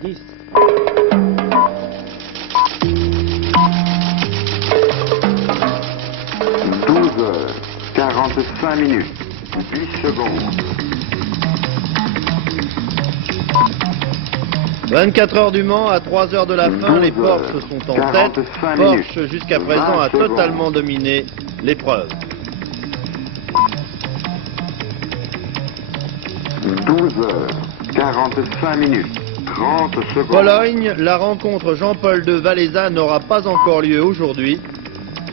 10. Heures, 45 minutes, 10 secondes. 24 heures du Mans, à 3 heures de la fin, les Porsche sont en tête. Porsche, jusqu'à présent, a totalement dominé l'épreuve. 12 heures, 45 minutes, 30 secondes. Pologne, la rencontre Jean-Paul de Valéza n'aura pas encore lieu aujourd'hui.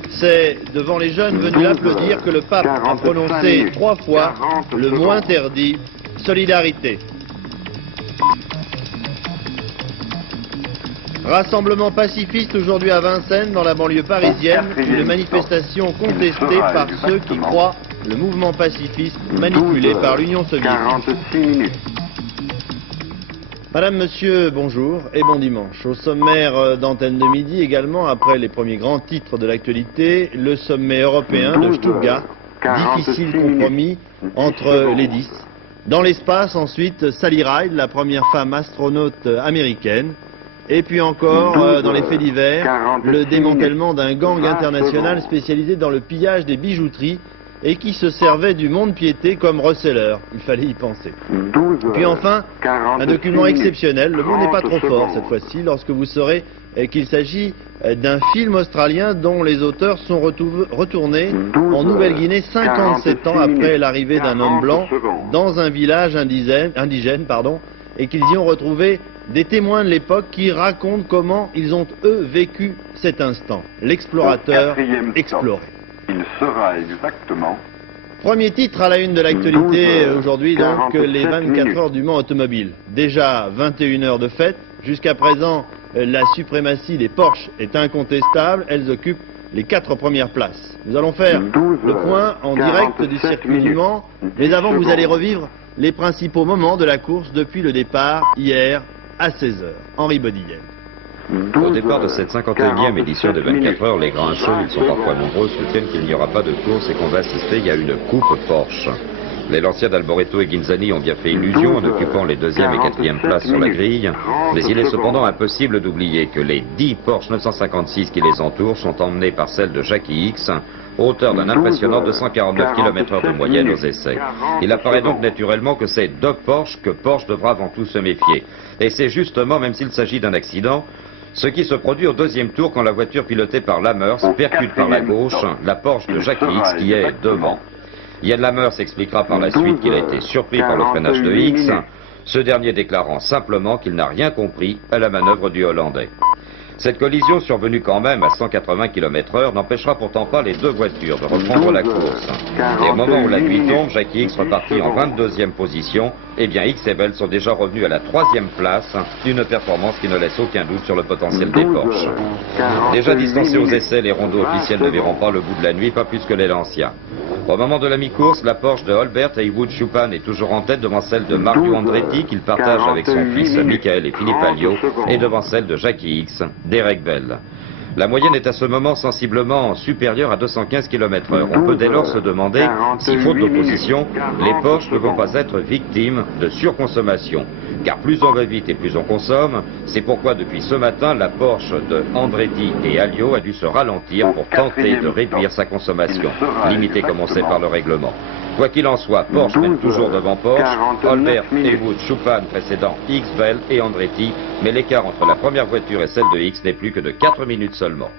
C'est devant les jeunes venus applaudir que le pape a prononcé 3 fois le mot interdit, solidarité. Rassemblement pacifiste aujourd'hui à Vincennes, dans la banlieue parisienne, une manifestation contestée par ceux qui croient le mouvement pacifiste manipulé par l'Union soviétique. 46 minutes. Madame, Monsieur, bonjour et bon dimanche. Au sommaire d'Antenne de Midi également, après les premiers grands titres de l'actualité, le sommet européen de Stuttgart, difficile compromis entre les 10. Dans l'espace, ensuite, Sally Ride, la première femme astronaute américaine. Et puis encore, dans les faits divers, le démantèlement d'un gang international spécialisé dans le pillage des bijouteries et qui se servait du mont-de-piété comme receleur. Il fallait y penser. Puis enfin, un document exceptionnel, le mot n'est pas trop fort cette fois-ci, lorsque vous saurez qu'il s'agit d'un film australien dont les auteurs sont retournés en Nouvelle-Guinée 57 ans après l'arrivée d'un homme blanc dans un village indigène, et qu'ils y ont retrouvé des témoins de l'époque qui racontent comment ils ont, eux, vécu cet instant. L'explorateur exploré. Il sera exactement... Premier titre à la une de l'actualité aujourd'hui, donc les 24 heures du Mans automobile. Déjà 21 heures de fête. Jusqu'à présent, la suprématie des Porsche est incontestable. Elles occupent les 4 premières places. Nous allons faire le point en direct du circuit du Mans. Mais avant, vous allez revivre les principaux moments de la course depuis le départ hier à 16 heures. Henri Bodillet. Au départ de cette 51e édition de 24 heures, les grincheux, ils sont parfois nombreux, soutiennent qu'il n'y aura pas de course et qu'on va assister à une coupe Porsche. Les Lancia d'Alboreto et Ghinzani ont bien fait illusion en occupant les 2e et 4e places sur la grille, mais il est cependant impossible d'oublier que les 10 Porsche 956 qui les entourent sont emmenés par celle de Jackie X, hauteur d'un impressionnant 249 km/h de moyenne aux essais. Il apparaît donc naturellement que c'est de Porsche que Porsche devra avant tout se méfier. Et c'est justement, même s'il s'agit d'un accident, ce qui se produit au 2e tour quand la voiture pilotée par Lammers percute par la gauche la Porsche de Jackie X qui est devant. Yann Lammers expliquera par la suite qu'il a été surpris par le freinage de X, ce dernier déclarant simplement qu'il n'a rien compris à la manœuvre du Hollandais. Cette collision survenue quand même à 180 km/h n'empêchera pourtant pas les deux voitures de reprendre la course. Et au moment où la nuit tombe, Jackie X repartit en 22e position, et bien X et Bell sont déjà revenus à la 3e place, une performance qui ne laisse aucun doute sur le potentiel des Porsche. Déjà distancés aux essais, les rondeaux officiels ne verront pas le bout de la nuit, pas plus que les Lancia. Au moment de la mi-course, la Porsche de Holbert Heywood Schupan est toujours en tête devant celle de Mario Andretti qu'il partage avec son fils Michael et Philippe Alliot et devant celle de Jackie X d'Eric Bell. La moyenne est à ce moment sensiblement supérieure à 215 km/h. On peut dès lors se demander si, faute d'opposition, les Porsche ne vont pas être victimes de surconsommation. Car plus on va vite et plus on consomme, c'est pourquoi depuis ce matin, la Porsche de Andretti et Alliot a dû se ralentir pour tenter de réduire sa consommation, limitée comme on sait par le règlement. Quoi qu'il en soit, Porsche mène toujours devant Porsche, Holbert, Heywood, Schupan précédant X, Bell et Andretti, mais l'écart entre la première voiture et celle de X n'est plus que de 4 minutes seulement.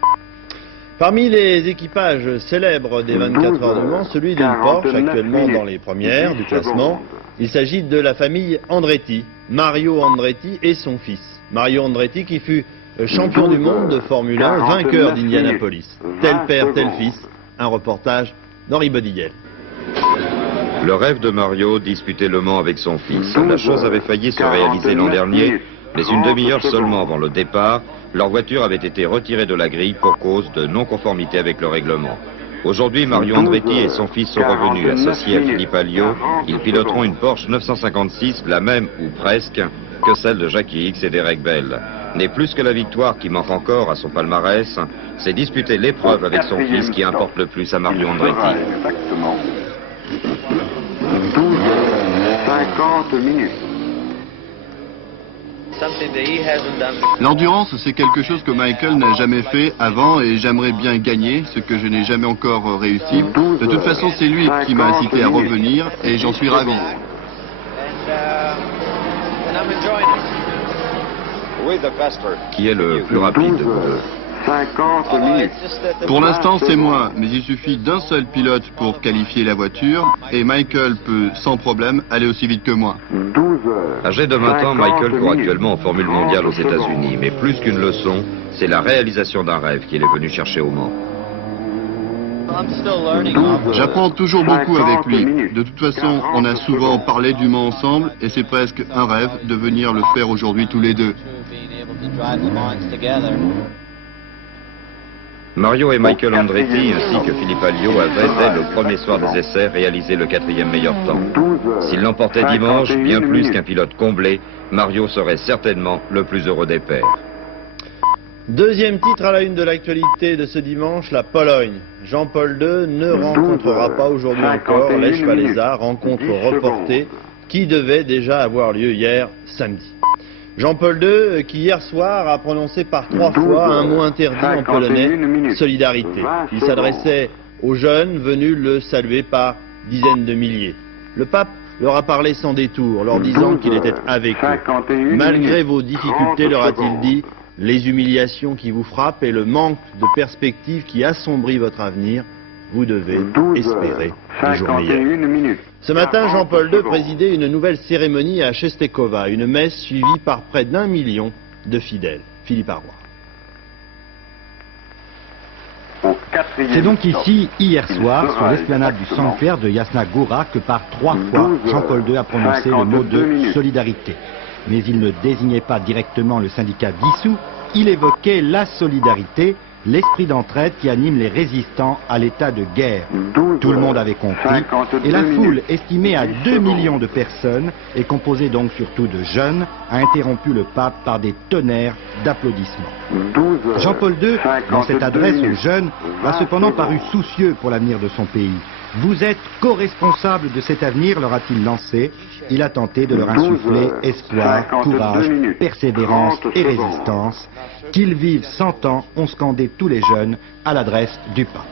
Parmi les équipages célèbres des 24 heures du Mans, celui d'une Porsche, actuellement dans les premières du classement. Il s'agit de la famille Andretti, Mario Andretti et son fils. Mario Andretti qui fut champion du monde de Formule 1, vainqueur d'Indianapolis. Tel père, tel fils, un reportage d'Henri Bodillet. Le rêve de Mario, disputer Le Mans avec son fils. La chose avait failli se réaliser l'an dernier, mais une demi-heure seulement avant le départ, leur voiture avait été retirée de la grille pour cause de non-conformité avec le règlement. Aujourd'hui, Mario Andretti et son fils sont revenus, associés à Philippe Alliot. Ils piloteront une Porsche 956, la même ou presque, que celle de Jackie X et d'Eric Bell. Mais plus que la victoire qui manque encore à son palmarès, c'est disputer l'épreuve avec son fils qui importe le plus à Mario Andretti. Exactement. 12 heures, 50 minutes. L'endurance, c'est quelque chose que Michael n'a jamais fait avant et j'aimerais bien gagner, ce que je n'ai jamais encore réussi. De toute façon, c'est lui qui m'a incité à revenir et j'en suis ravi. Qui est le plus rapide? 50 minutes. Pour l'instant, c'est moi, mais il suffit d'un seul pilote pour qualifier la voiture et Michael peut sans problème aller aussi vite que moi. 12 heures. Âgé de 20 ans, Michael court minutes. actuellement en Formule mondiale aux 30 secondes. États-Unis. Mais plus qu'une leçon, c'est la réalisation d'un rêve qu'il est venu chercher au Mans. J'apprends toujours beaucoup avec lui. De toute façon, on a souvent parlé du Mans ensemble et c'est presque un rêve de venir le faire aujourd'hui tous les deux. Mario et Michael Andretti ainsi que Philippe Alliot avaient, dès le premier soir des essais, réalisé le 4e meilleur temps. 12 heures. S'il l'emportait dimanche, 51 bien plus minutes. qu'un pilote comblé, Mario serait certainement le plus heureux des pères. Deuxième titre à la une de l'actualité de ce dimanche, la Pologne. Jean-Paul II ne rencontrera pas aujourd'hui encore Lech Walesa, rencontre 10 reportée secondes. qui devait déjà avoir lieu hier samedi. Jean-Paul II qui hier soir a prononcé par 3 fois un mot interdit en 51 polonais, minutes. solidarité. 20 Il s'adressait aux jeunes venus le saluer par dizaines de milliers. Le pape leur a parlé sans détour, leur disant qu'il était avec eux. 51 Malgré minutes. vos difficultés, 30 leur a-t-il secondes. dit, les humiliations qui vous frappent et le manque de perspective qui assombrit votre avenir, vous devez 12 espérer heures. des jours meilleurs. 51 minutes. Ce matin, 40 Jean-Paul II secondes. présidait une nouvelle cérémonie à Czestochowa, une messe suivie par près d'1 million de fidèles. Philippe Arroy. Au 4e C'est donc stop. ici, hier Il soir, sera sur l'esplanade du exactement sanctuaire de Jasna Góra, que par 3 fois, 12 Jean-Paul II a prononcé le mot 52 de minutes. solidarité. Mais il ne désignait pas directement le syndicat dissous, il évoquait la solidarité, l'esprit d'entraide qui anime les résistants à l'état de guerre. 12 Tout le monde heures. avait compris, 52 et la foule, minutes. estimée à 10 2 secondes. millions de personnes, et composée donc surtout de jeunes, a interrompu le pape par des tonnerres d'applaudissements. 12 heures. Jean-Paul II, dans cette 52 adresse aux minutes. jeunes, a 20 cependant secondes. paru soucieux pour l'avenir de son pays. Vous êtes co-responsables de cet avenir, leur a-t-il lancé. Il a tenté de leur 12 insuffler heures, espoir, 52 courage, minutes, persévérance 30 et secondes. résistance. Qu'ils vivent 100 ans, ont scandé tous les jeunes à l'adresse du pape.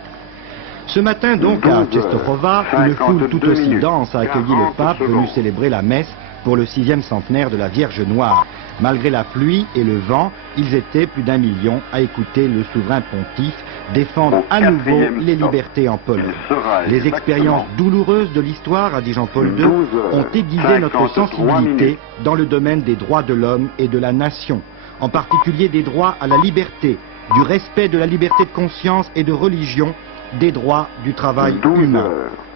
Ce matin donc à 12 heures, Czestochowa, une foule 52 tout aussi minutes, dense a accueilli le 40 pape venu secondes. célébrer la messe pour le 6e centenaire de la Vierge Noire. Malgré la pluie et le vent, ils étaient plus d'1 million à écouter le souverain pontife défendre Au à nouveau 4e les stop. libertés en Pologne. Il sera Les exactement expériences douloureuses de l'histoire, a dit Jean-Paul II, 12 heures, ont aiguisé notre 53 sensibilité minutes. dans le domaine des droits de l'homme et de la nation, en particulier des droits à la liberté, du respect de la liberté de conscience et de religion, des droits du travail 12 humain.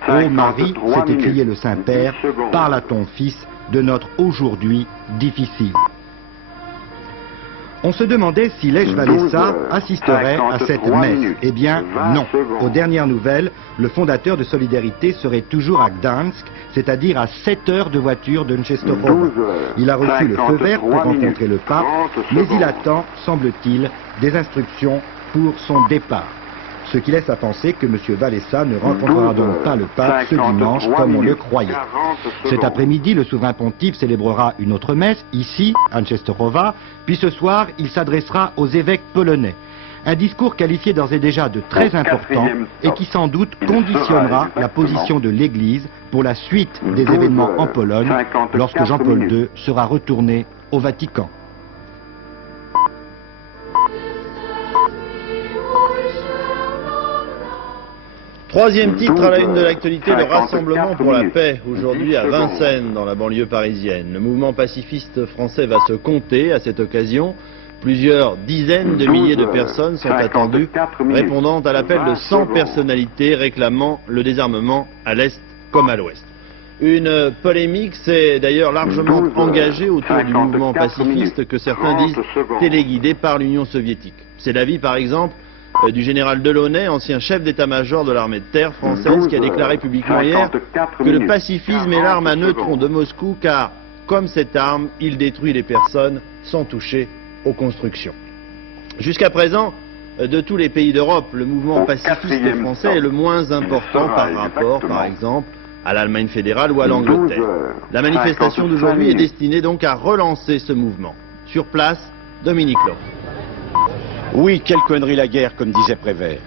heures, Ô Marie, 53 s'est écrié minutes, le Saint-Père, 10 secondes. parle à ton Fils de notre aujourd'hui difficile. On se demandait si Lech 12 Walesa heures, assisterait à cette 53 messe. minutes, Eh bien, 20 non. secondes. Aux dernières nouvelles, le fondateur de Solidarité serait toujours à Gdansk, c'est-à-dire à 7 heures de voiture de 12 Czestochowa. heures, Il a reçu le feu vert pour 53 rencontrer minutes, le pape, 30 mais il secondes. attend, semble-t-il, des instructions pour son départ. Ce qui laisse à penser que M. Walesa ne rencontrera 12 donc pas le pape ce 53 dimanche comme on le minutes, croyait. 40 Cet secondes. après-midi, le souverain pontife célébrera une autre messe, ici, à Czestochowa, puis ce soir, il s'adressera aux évêques polonais. Un discours qualifié d'ores et déjà de très Au important 4e et stop. qui sans doute Il conditionnera sera la position de l'Église pour la suite des 12 événements en heures, Pologne 54 lorsque Jean-Paul II minutes. sera retourné au Vatican. Troisième titre à la une de 12 l'actualité, le 54 Rassemblement pour la minutes, paix, aujourd'hui 10 à secondes. Vincennes, dans la banlieue parisienne. Le mouvement pacifiste français va se compter à cette occasion. Plusieurs dizaines de 12 milliers de heures, personnes sont 54 attendues, minutes, répondant à l'appel de 20 100 secondes. personnalités réclamant le désarmement à l'Est comme à l'Ouest. Une polémique s'est d'ailleurs largement 12 heures, engagée autour du 54 mouvement pacifiste minutes, que certains 30 disent secondes. téléguidé par l'Union soviétique. C'est l'avis par exemple du général Delaunay, ancien chef d'état-major de l'armée de terre française, qui a 12 déclaré heures, publiquement hier 54 que le minutes, pacifisme est l'arme à 40 neutrons secondes. de Moscou, car, comme cette arme, il détruit les personnes sans toucher aux constructions. Jusqu'à présent, de tous les pays d'Europe, le mouvement Au pacifiste 4e français stop. est le moins important sera par rapport, exactement par exemple, à l'Allemagne fédérale ou à 12 l'Angleterre. heures, La manifestation 55 d'aujourd'hui est minutes. destinée donc à relancer ce mouvement. Sur place, Dominique Lowe. Oui, quelle connerie la guerre, comme disait Prévert.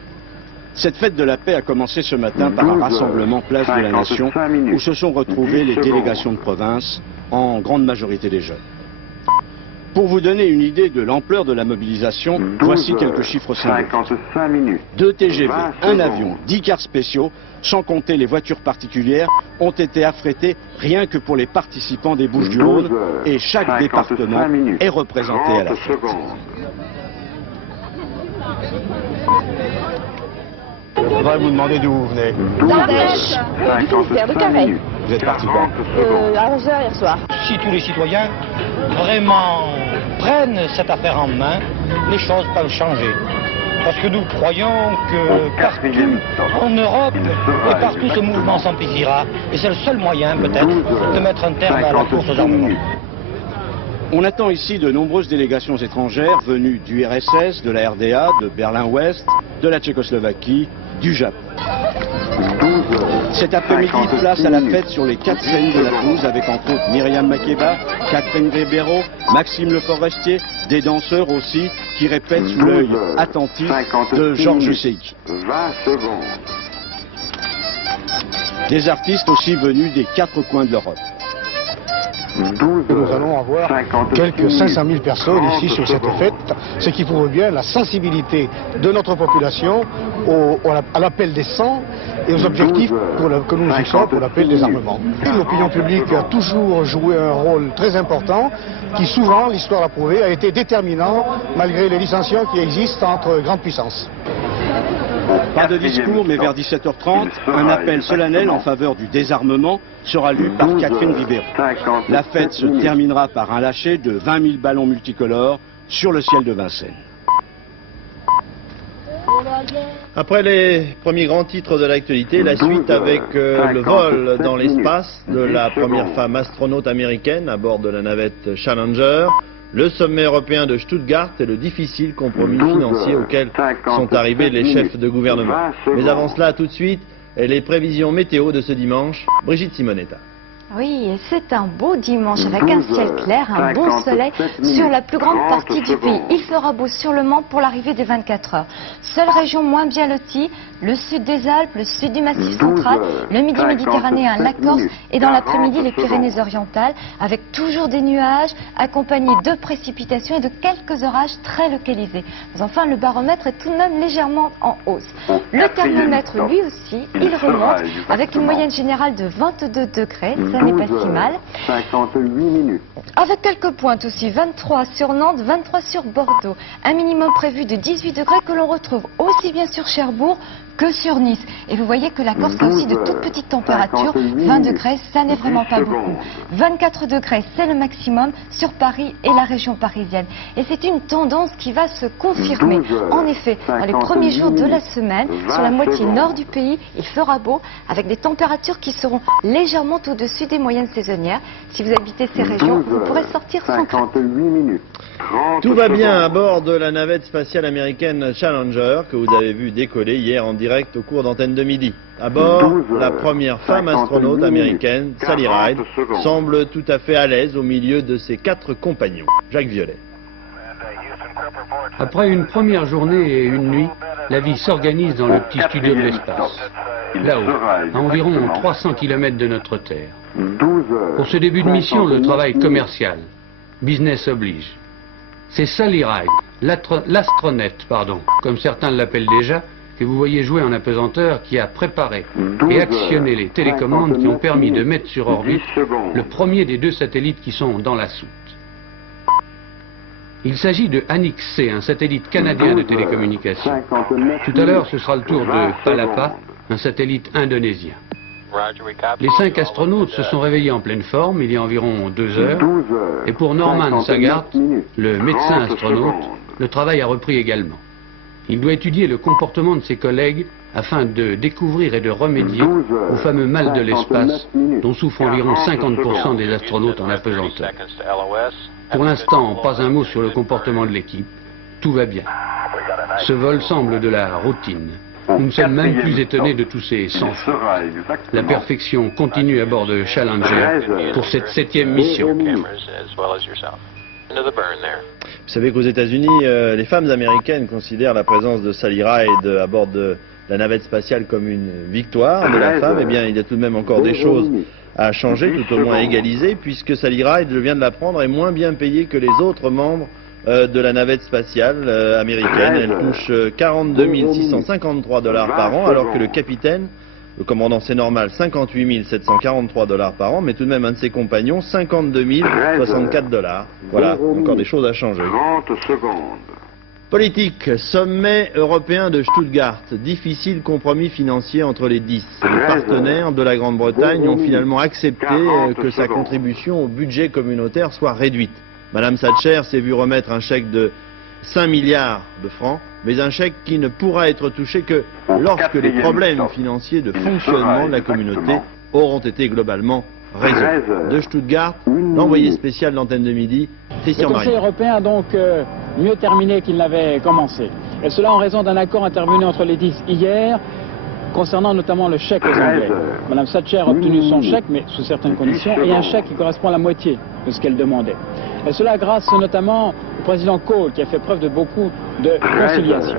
Cette fête de la paix a commencé ce matin par un rassemblement place de la Nation où se sont retrouvées les délégations de province, en grande majorité des jeunes. Pour vous donner une idée de l'ampleur de la mobilisation, voici quelques chiffres symboliques. 2 TGV, un avion, 10 cars spéciaux, sans compter les voitures particulières, ont été affrétés rien que pour les participants des Bouches-du-Rhône et chaque département est représenté à la fête. Je voudrais vous demander d'où vous venez. D'Ardèche, du Finistère, de Carhaix. Vous êtes parti quand? À 11h hier soir. Si tous les citoyens vraiment prennent cette affaire en main, les choses peuvent changer. Parce que nous croyons que partout en Europe et partout ce mouvement s'amplifiera. Et c'est le seul moyen peut-être de mettre un terme à la course aux armements. On attend ici de nombreuses délégations étrangères venues du RSS, de la RDA, de Berlin-Ouest, de la Tchécoslovaquie, du Japon. Cet après-midi, place à la fête sur les 4 scènes de la Toulouse avec entre autres Myriam Makeba, Catherine Ribeiro, Maxime Le Forestier, des danseurs aussi qui répètent sous l'œil attentif de Georges Seiki. Des artistes aussi venus des 4 coins de l'Europe. Nous allons avoir quelques 500 000 personnes ici sur cette fête, ce qui prouve bien la sensibilité de notre population à l'appel des sangs et aux objectifs que nous nous fixons pour l'appel des armements. L'opinion publique a toujours joué un rôle très important qui souvent, l'histoire l'a prouvé, a été déterminant malgré les licenciements qui existent entre grandes puissances. Pas de discours, mais vers 17h30, un appel solennel en faveur du désarmement sera lu par Catherine Ribeiro. La fête se terminera par un lâcher de 20 000 ballons multicolores sur le ciel de Vincennes. Après les premiers grands titres de l'actualité, la suite avec le vol dans l'espace de la première femme astronaute américaine à bord de la navette Challenger, le sommet européen de Stuttgart et le difficile compromis financier auquel sont arrivés les chefs de gouvernement. Mais avant cela, tout de suite, les prévisions météo de ce dimanche, Brigitte Simonetta. Oui, et c'est un beau dimanche avec un ciel clair, un bon soleil sur la plus grande partie du pays. Il fera beau sur le Mans pour l'arrivée des 24 heures. Seule région moins bien lotie, le sud des Alpes, le sud du Massif central, le midi méditerranéen, la Corse et dans l'après-midi les Pyrénées-Orientales, avec toujours des nuages accompagnés de précipitations et de quelques orages très localisés. Mais enfin, le baromètre est tout de même légèrement en hausse. Le thermomètre, lui aussi, il remonte avec une moyenne générale de 22 degrés. Ça n'est pas si mal. 58 minutes. Avec quelques pointes aussi, 23 sur Nantes, 23 sur Bordeaux. Un minimum prévu de 18 degrés que l'on retrouve aussi bien sur Cherbourg que sur Nice. Et vous voyez que la Corse a aussi de toutes petites températures. 20 degrés, ça n'est vraiment pas beaucoup. 24 degrés, c'est le maximum sur Paris et la région parisienne. Et c'est une tendance qui va se confirmer. En effet, dans les premiers jours de la semaine, sur la moitié nord du pays, il fera beau, avec des températures qui seront légèrement au-dessus des moyennes saisonnières. Si vous habitez ces régions, vous pourrez sortir sans crainte. Tout va bien à bord de la navette spatiale américaine Challenger que vous avez vu décoller hier en direct au cours d'Antenne de Midi. À bord, la première femme astronaute américaine, Sally Ride, semble tout à fait à l'aise au milieu de ses 4 compagnons. Jacques Violet. Après une première journée et une nuit, la vie s'organise dans le petit studio de l'espace. Là-haut, à environ 300 km de notre Terre. Pour ce début de mission, le travail commercial, business oblige. C'est Sally Ride, l'astronette, comme certains l'appellent déjà, que vous voyez jouer en apesanteur, qui a préparé et actionné les télécommandes qui ont permis de mettre sur orbite le premier des 2 satellites qui sont dans la soute. Il s'agit de Anix-C, un satellite canadien de télécommunications. Tout à l'heure, ce sera le tour de Palapa, un satellite indonésien. Les 5 astronautes se sont réveillés en pleine forme il y a environ 2 heures. Et pour Norman Sagart, le médecin astronaute, le travail a repris également. Il doit étudier le comportement de ses collègues afin de découvrir et de remédier au fameux mal de l'espace dont souffrent environ 50% des astronautes en apesanteur. Pour l'instant, pas un mot sur le comportement de l'équipe. Tout va bien. Ce vol semble de la routine. Nous ne sommes même plus étonnés de tous ces sans-fautes. La perfection continue à bord de Challenger pour cette 7e mission. Vous savez qu'aux États-Unis, les femmes américaines considèrent la présence de Sally Ride à bord de la navette spatiale comme une victoire de la femme. Eh bien, il y a tout de même encore des choses à changer, tout au moins à égaliser, puisque Sally Ride, je viens de l'apprendre, est moins bien payée que les autres membres de la navette spatiale américaine. Elle touche 42 653 $ par an, alors que le capitaine, le commandant, c'est normal, 58 743 $ par an, mais tout de même un de ses compagnons, 52 064 $. Voilà, encore des choses à changer. 30 secondes. Politique, sommet européen de Stuttgart, difficile compromis financier entre les 10. Les partenaires de la Grande-Bretagne ont finalement accepté que sa contribution au budget communautaire soit réduite. Madame Thatcher s'est vue remettre un chèque de 5 milliards de francs, mais un chèque qui ne pourra être touché que lorsque les problèmes financiers de fonctionnement de la communauté auront été globalement résolus. De Stuttgart, l'envoyé spécial d'Antenne de Midi, Christian Le Conseil Marie. européen a donc mieux terminé qu'il n'avait commencé. Et cela en raison d'un accord intervenu entre les 10 hier, concernant notamment le chèque aux Anglais. Madame Thatcher a obtenu son chèque, mais sous certaines conditions, et un chèque qui correspond à la moitié de ce qu'elle demandait. Et cela grâce notamment au président Kohl, qui a fait preuve de beaucoup de conciliation.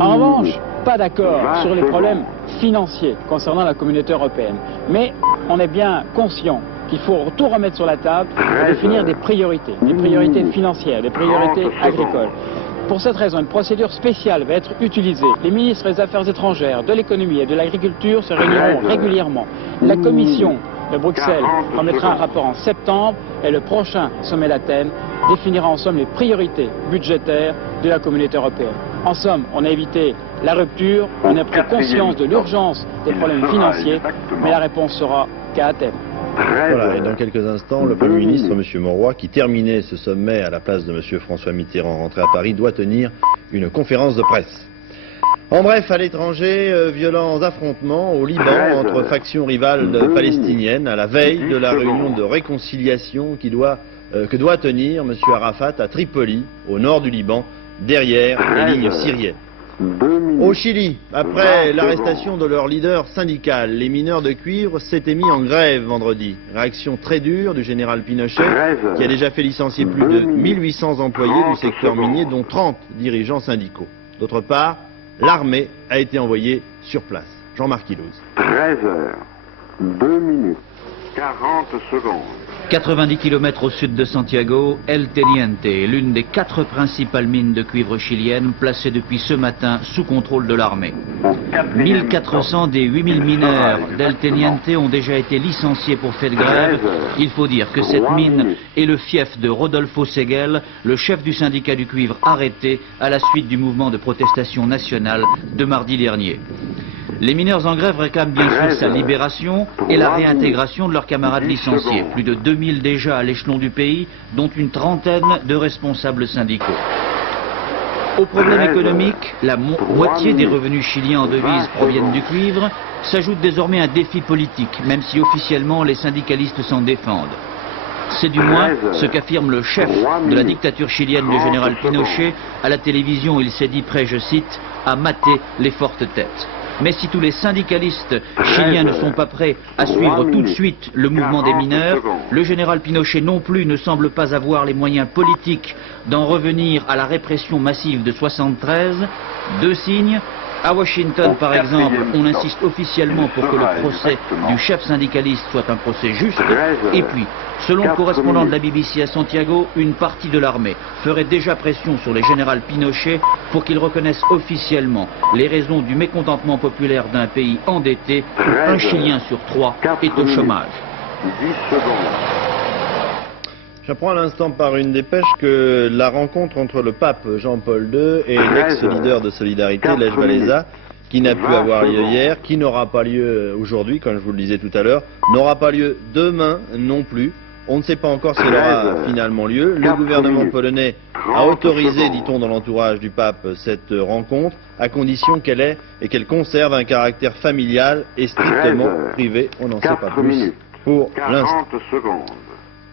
En revanche, pas d'accord sur les problèmes financiers concernant la communauté européenne. Mais on est bien conscient qu'il faut tout remettre sur la table et définir des priorités financières, des priorités agricoles. Pour cette raison, une procédure spéciale va être utilisée. Les ministres des Affaires étrangères, de l'économie et de l'agriculture se réuniront régulièrement. La Commission de Bruxelles remettra un rapport en septembre et le prochain sommet d'Athènes définira en somme les priorités budgétaires de la communauté européenne. En somme, on a évité la rupture, on a pris conscience de l'urgence des problèmes financiers, mais la réponse sera qu'à Athènes. Voilà, et dans quelques instants, le Premier ministre, M. Mauroy, qui terminait ce sommet à la place de M. François Mitterrand rentré à Paris, doit tenir une conférence de presse. En bref, à l'étranger, violents affrontements au Liban entre factions rivales palestiniennes à la veille de la réunion de réconciliation que doit tenir M. Arafat à Tripoli, au nord du Liban, derrière les lignes syriennes. Au Chili, après l'arrestation de leur leader syndical, les mineurs de cuivre s'étaient mis en grève vendredi. Réaction très dure du général Pinochet, qui a déjà fait licencier plus de 1800 employés du secteur minier, dont 30 dirigeants syndicaux. D'autre part, l'armée a été envoyée sur place. Jean-Marc Ilouz. 13 heures, 2 minutes, 40 secondes. 90 km au sud de Santiago, El Teniente est l'une des 4 principales mines de cuivre chiliennes placées depuis ce matin sous contrôle de l'armée. 1400 des 8000 mineurs d'El Teniente ont déjà été licenciés pour fait de grève. Il faut dire que cette mine est le fief de Rodolfo Seguel, le chef du syndicat du cuivre arrêté à la suite du mouvement de protestation nationale de mardi dernier. Les mineurs en grève réclament bien sûr sa libération et la réintégration de leurs camarades licenciés. Plus de 2000 déjà à l'échelon du pays, dont une trentaine de responsables syndicaux. Au problème économique, la moitié des revenus chiliens en devises proviennent du cuivre. S'ajoute désormais un défi politique, même si officiellement les syndicalistes s'en défendent. C'est du moins ce qu'affirme le chef de la dictature chilienne, le général Pinochet. À la télévision, il s'est dit prêt, je cite, à mater les fortes têtes. Mais si tous les syndicalistes chiliens ne sont pas prêts à suivre tout de suite le mouvement des mineurs, le général Pinochet non plus ne semble pas avoir les moyens politiques d'en revenir à la répression massive de 73. 2 signes. À Washington, par exemple, on insiste officiellement pour que le procès du chef syndicaliste soit un procès juste. Et puis, selon le correspondant de la BBC à Santiago, une partie de l'armée ferait déjà pression sur le général Pinochet pour qu'il reconnaisse officiellement les raisons du mécontentement populaire d'un pays endetté où 1 Chilien sur 3 est au chômage. 10 secondes. J'apprends à l'instant par une dépêche que la rencontre entre le pape Jean-Paul II et l'ex-leader de Solidarité, Lech Walesa, qui n'a pu avoir lieu hier, qui n'aura pas lieu aujourd'hui, comme je vous le disais tout à l'heure, n'aura pas lieu demain non plus. On ne sait pas encore si elle aura finalement lieu. Le gouvernement polonais a autorisé, dit-on dans l'entourage du pape, cette rencontre, à condition qu'elle ait et qu'elle conserve un caractère familial et strictement privé. On n'en sait pas plus pour l'instant.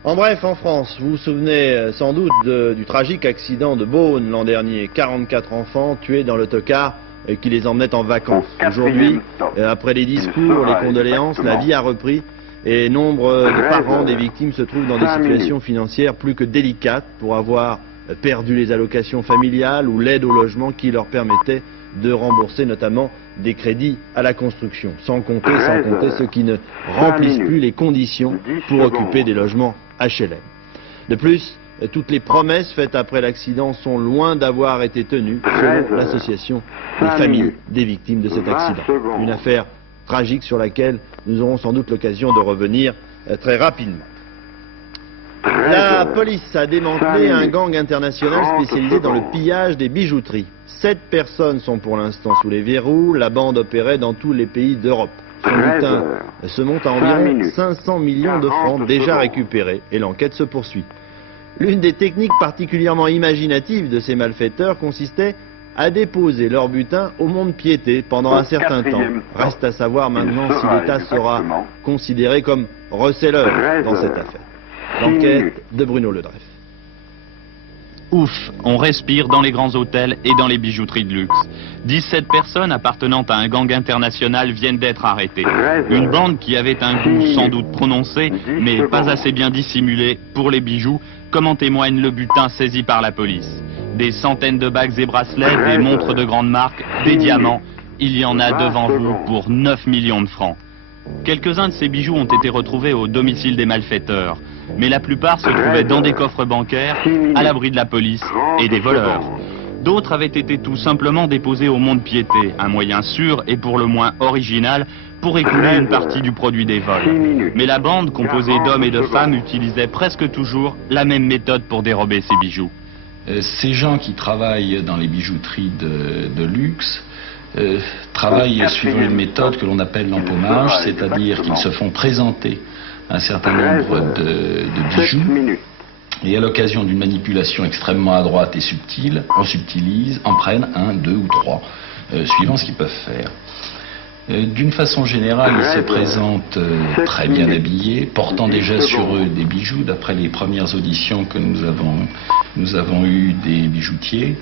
En bref, en France, vous vous souvenez sans doute du tragique accident de Beaune l'an dernier. 44 enfants tués dans l'autocar qui les emmenait en vacances. Aujourd'hui, après les discours, les condoléances, la vie a repris. Et nombre de parents des victimes se trouvent dans des situations financières plus que délicates pour avoir perdu les allocations familiales ou l'aide au logement qui leur permettait de rembourser notamment des crédits à la construction. Sans compter ceux qui ne remplissent plus les conditions pour occuper des logements HLM. De plus, toutes les promesses faites après l'accident sont loin d'avoir été tenues, selon l'association des familles des victimes de cet accident. Une affaire tragique sur laquelle nous aurons sans doute l'occasion de revenir très rapidement. La police a démantelé un gang international spécialisé dans le pillage des bijouteries. 7 personnes sont pour l'instant sous les verrous. La bande opérait dans tous les pays d'Europe. Son butin se monte à environ 500 millions de francs déjà récupérés et l'enquête se poursuit. L'une des techniques particulièrement imaginatives de ces malfaiteurs consistait à déposer leur butin au mont-de-piété pendant un certain temps. Reste à savoir maintenant si l'État sera considéré comme receleur dans cette affaire. L'enquête de Bruno Ledreff. Ouf, on respire dans les grands hôtels et dans les bijouteries de luxe. 17 personnes appartenant à un gang international viennent d'être arrêtées. Une bande qui avait un goût sans doute prononcé, mais pas assez bien dissimulé pour les bijoux, comme en témoigne le butin saisi par la police. Des centaines de bagues et bracelets, des montres de grande marque, des diamants. Il y en a devant vous pour 9 millions de francs. Quelques-uns de ces bijoux ont été retrouvés au domicile des malfaiteurs, mais la plupart se trouvaient dans des coffres bancaires, à l'abri de la police et des voleurs. D'autres avaient été tout simplement déposés au mont-de-piété, un moyen sûr et pour le moins original pour écouler une partie du produit des vols. Mais la bande, composée d'hommes et de femmes, utilisait presque toujours la même méthode pour dérober ces bijoux. Ces gens qui travaillent dans les bijouteries de luxe travaillent suivant une méthode que l'on appelle l'empaumage, c'est-à-dire qu'ils se font présenter un certain nombre de bijoux et à l'occasion d'une manipulation extrêmement adroite et subtile, en subtilise, en prennent 1, 2 ou 3, suivant ce qu'ils peuvent faire. D'une façon générale, ils se présentent très bien habillés, portant déjà sur eux des bijoux. D'après les premières auditions que nous avons eues des bijoutiers,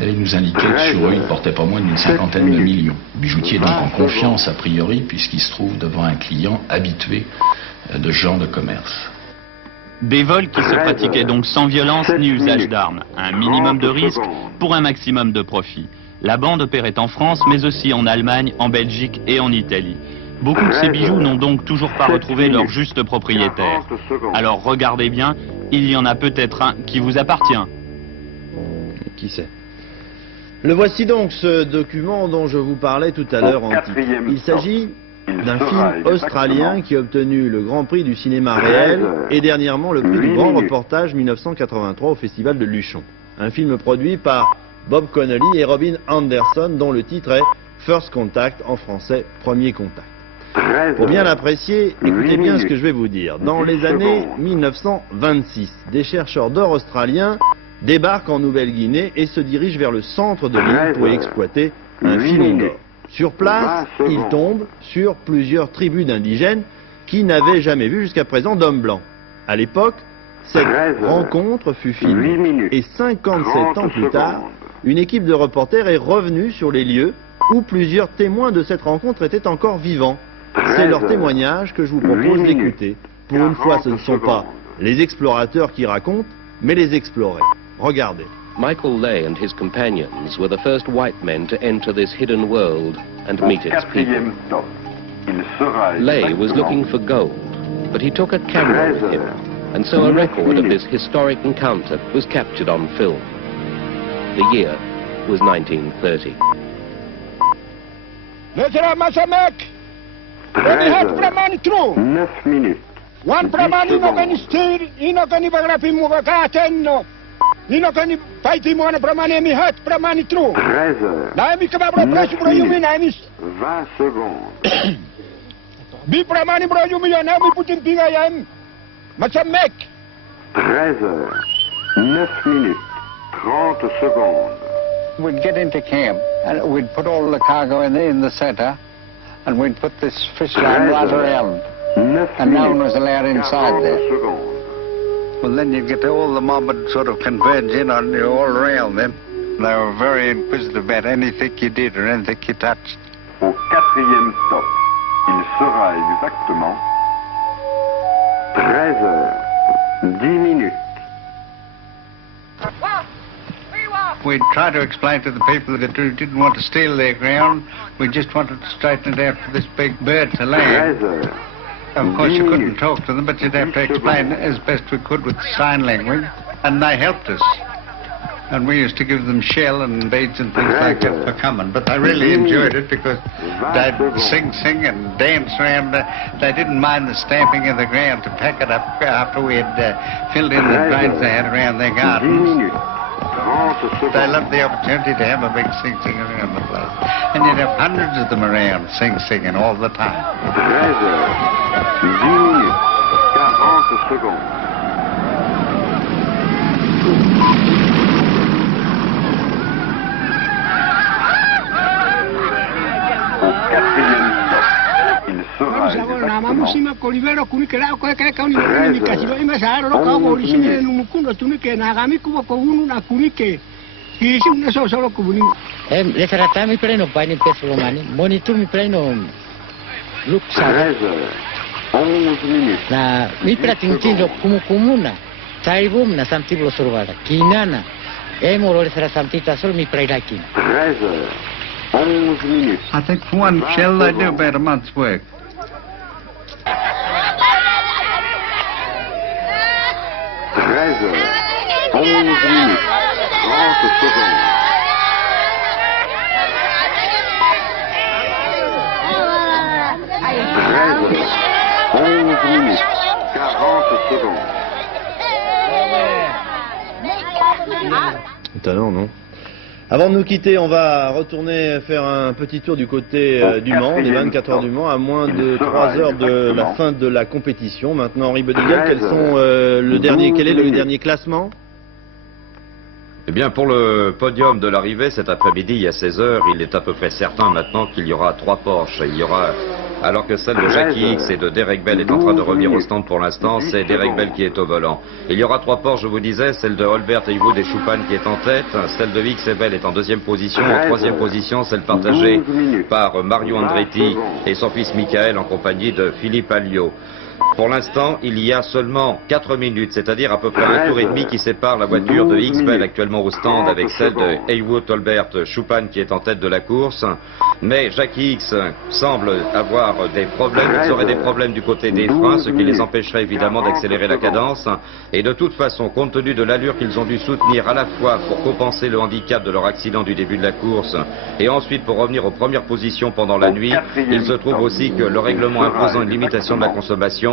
ils nous indiquaient que sur eux, ils portaient pas moins d'une 50aine de millions. Bijoutiers donc en confiance a priori, puisqu'ils se trouvent devant un client habitué de ce genre de commerce. Des vols qui se pratiquaient donc sans violence ni usage d'armes. Un minimum de risque pour un maximum de profit. La bande opérait en France, mais aussi en Allemagne, en Belgique et en Italie. Beaucoup de ces bijoux n'ont donc toujours pas retrouvé leur juste propriétaire. Alors regardez bien, il y en a peut-être un qui vous appartient. Qui sait? Le voici donc, ce document dont je vous parlais tout à l'heure en titre. Il s'agit d'un film australien qui a obtenu le Grand Prix du cinéma réel et dernièrement le prix du Grand Reportage 1983 au Festival de Luchon. Un film produit par Bob Connolly et Robin Anderson dont le titre est First Contact, en français Premier Contact. Pour bien l'apprécier, écoutez bien ce que je vais vous dire. Dans les années 1926, des chercheurs d'or australiens débarquent en Nouvelle-Guinée et se dirigent vers le centre de l'île pour y exploiter un filon d'or. Sur place, ils tombent sur plusieurs tribus d'indigènes qui n'avaient jamais vu jusqu'à présent d'hommes blancs. À l'époque, cette rencontre fut filmée et 57 ans plus tard, une équipe de reporters est revenue sur les lieux où plusieurs témoins de cette rencontre étaient encore vivants. C'est leur témoignage que je vous propose d'écouter. Pour une fois, ce ne sont pas les explorateurs qui racontent, mais les explorés. Regardez. Michael Lay and his companions were the first white men to enter this hidden world and meet its people. Lay was looking for gold, but he took a camera with him, and so a record of this historic encounter was captured on film. The year was 1930. Let's Masamek! When had Praman true? 9 minutes. One Praman inokani stir, inokani bagrapi muvakatenno. Inokani paiti mwana Praman mi hat Praman true. 13 heures. Naimi kababro presu bro yumi naimi. 20 secondes. Bi Praman bro yumi ya naimi putin pinga yam. Masamek! 13 heures. 9 minutes. 30 secondes. We'd get into camp and we'd put all the cargo in the center and we'd put this fish line right around and no one was allowed inside there. Well, then you'd get all the mob would sort of converge in on you all around them. They were very inquisitive about anything you did or anything you touched. Au 4e stop, il sera exactement 13 heures, 10 minutes. We'd try to explain to the people that we didn't want to steal their ground. We just wanted to straighten it out for this big bird to land. 13 heures. Of course, you couldn't talk to them, but you'd have to explain as best we could with sign language. And they helped us. And we used to give them shell and beads and things like that for coming. But they really enjoyed it because they'd sing and dance around. They didn't mind the stamping of the ground to pack it up after we had filled in the drains they had around their gardens. They loved the opportunity to have a big sing-sing around the place. And you'd have hundreds of them around singing all the time. 13 heures, 10 minutes, 40 secondes. Au quatrième stop, il sera exactement 13 heures, 11 minutes. Na mi pratintindo kumuna taibum na samtiblo survada kinana emoro sera samtita sol mi prairakin 13 heures, 11 minutes. I think for one shell they do about a month's work. 13 heures, 11 minutes, 30 secondes. 11 minutes, 40 secondes. Étonnant, non? Avant de nous quitter, on va retourner faire un petit tour du côté du Mans, des 24 heures du Mans, à moins de 3 heures de la fin de la compétition. Maintenant, Henri Bodigal, quel est le dernier classement? Eh bien, pour le podium de l'arrivée cet après-midi à 16h, il est à peu près certain maintenant qu'il y aura 3 Porsche. Il y aura, alors que celle de Jackie X et de Derek Bell est en train de revenir au stand pour l'instant, c'est Derek Bell qui est au volant. Il y aura 3 Porsche, je vous disais, celle de Holbert, Heywood et Choupan qui est en tête, celle de X et Bell est en deuxième position, en troisième position, celle partagée par Mario Andretti et son fils Michael en compagnie de Philippe Alliot. Pour l'instant, il y a seulement 4 minutes, c'est-à-dire à peu près un tour et demi qui sépare la voiture de X-Bell actuellement au stand avec celle de Heywood, Holbert, Choupan qui est en tête de la course. Mais Jackie X semble avoir des problèmes, ils auraient des problèmes du côté des freins, ce qui les empêcherait évidemment d'accélérer la cadence. Et de toute façon, compte tenu de l'allure qu'ils ont dû soutenir à la fois pour compenser le handicap de leur accident du début de la course et ensuite pour revenir aux premières positions pendant la nuit, il se trouve aussi que le règlement imposant une limitation de la consommation,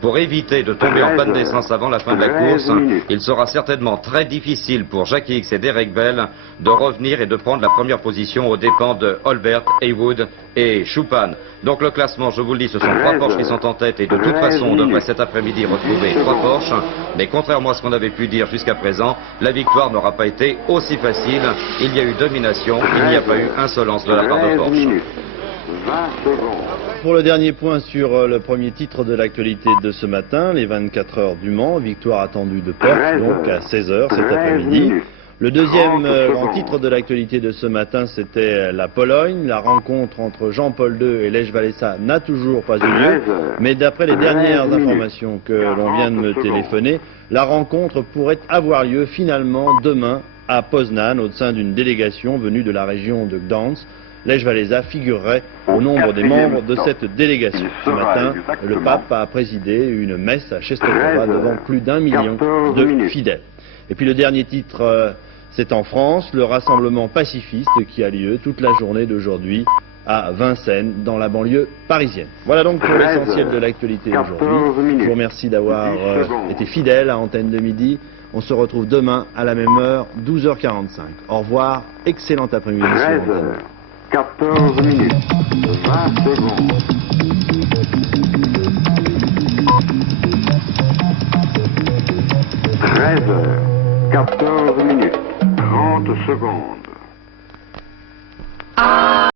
pour éviter de tomber en panne d'essence avant la fin de la course, il sera certainement très difficile pour Jackie X et Derek Bell de revenir et de prendre la première position aux dépens de Holbert, Heywood et Choupan. Donc le classement, je vous le dis, ce sont 3 Porsche qui sont en tête et de toute façon on devrait cet après-midi retrouver 3 Porsche. Mais contrairement à ce qu'on avait pu dire jusqu'à présent, la victoire n'aura pas été aussi facile. Il y a eu domination, il n'y a pas eu insolence de la part de Porsche. Pour le dernier point sur le premier titre de l'actualité de ce matin, les 24 heures du Mans, victoire attendue de Porsche, donc à 16h cet après-midi. Le deuxième grand titre de l'actualité de ce matin, c'était la Pologne. La rencontre entre Jean-Paul II et Lech Walesa n'a toujours pas eu lieu, mais d'après les dernières informations que l'on vient de me téléphoner, la rencontre pourrait avoir lieu finalement demain à Poznan, au sein d'une délégation venue de la région de Gdansk. Lech Walesa figurerait au nombre des membres de cette délégation. Ce matin, le pape a présidé une messe à Czestochowa devant plus d'1 million de fidèles. Et puis le dernier titre, c'est en France, le rassemblement pacifiste qui a lieu toute la journée d'aujourd'hui à Vincennes, dans la banlieue parisienne. Voilà donc pour l'essentiel de l'actualité d'aujourd'hui. Je vous remercie d'avoir été fidèle à Antenne de Midi. On se retrouve demain à la même heure, 12h45. Au revoir, excellent après-midi sur Antenne. 14 minutes, 20 secondes. 13 heures, 14 minutes, 30 secondes.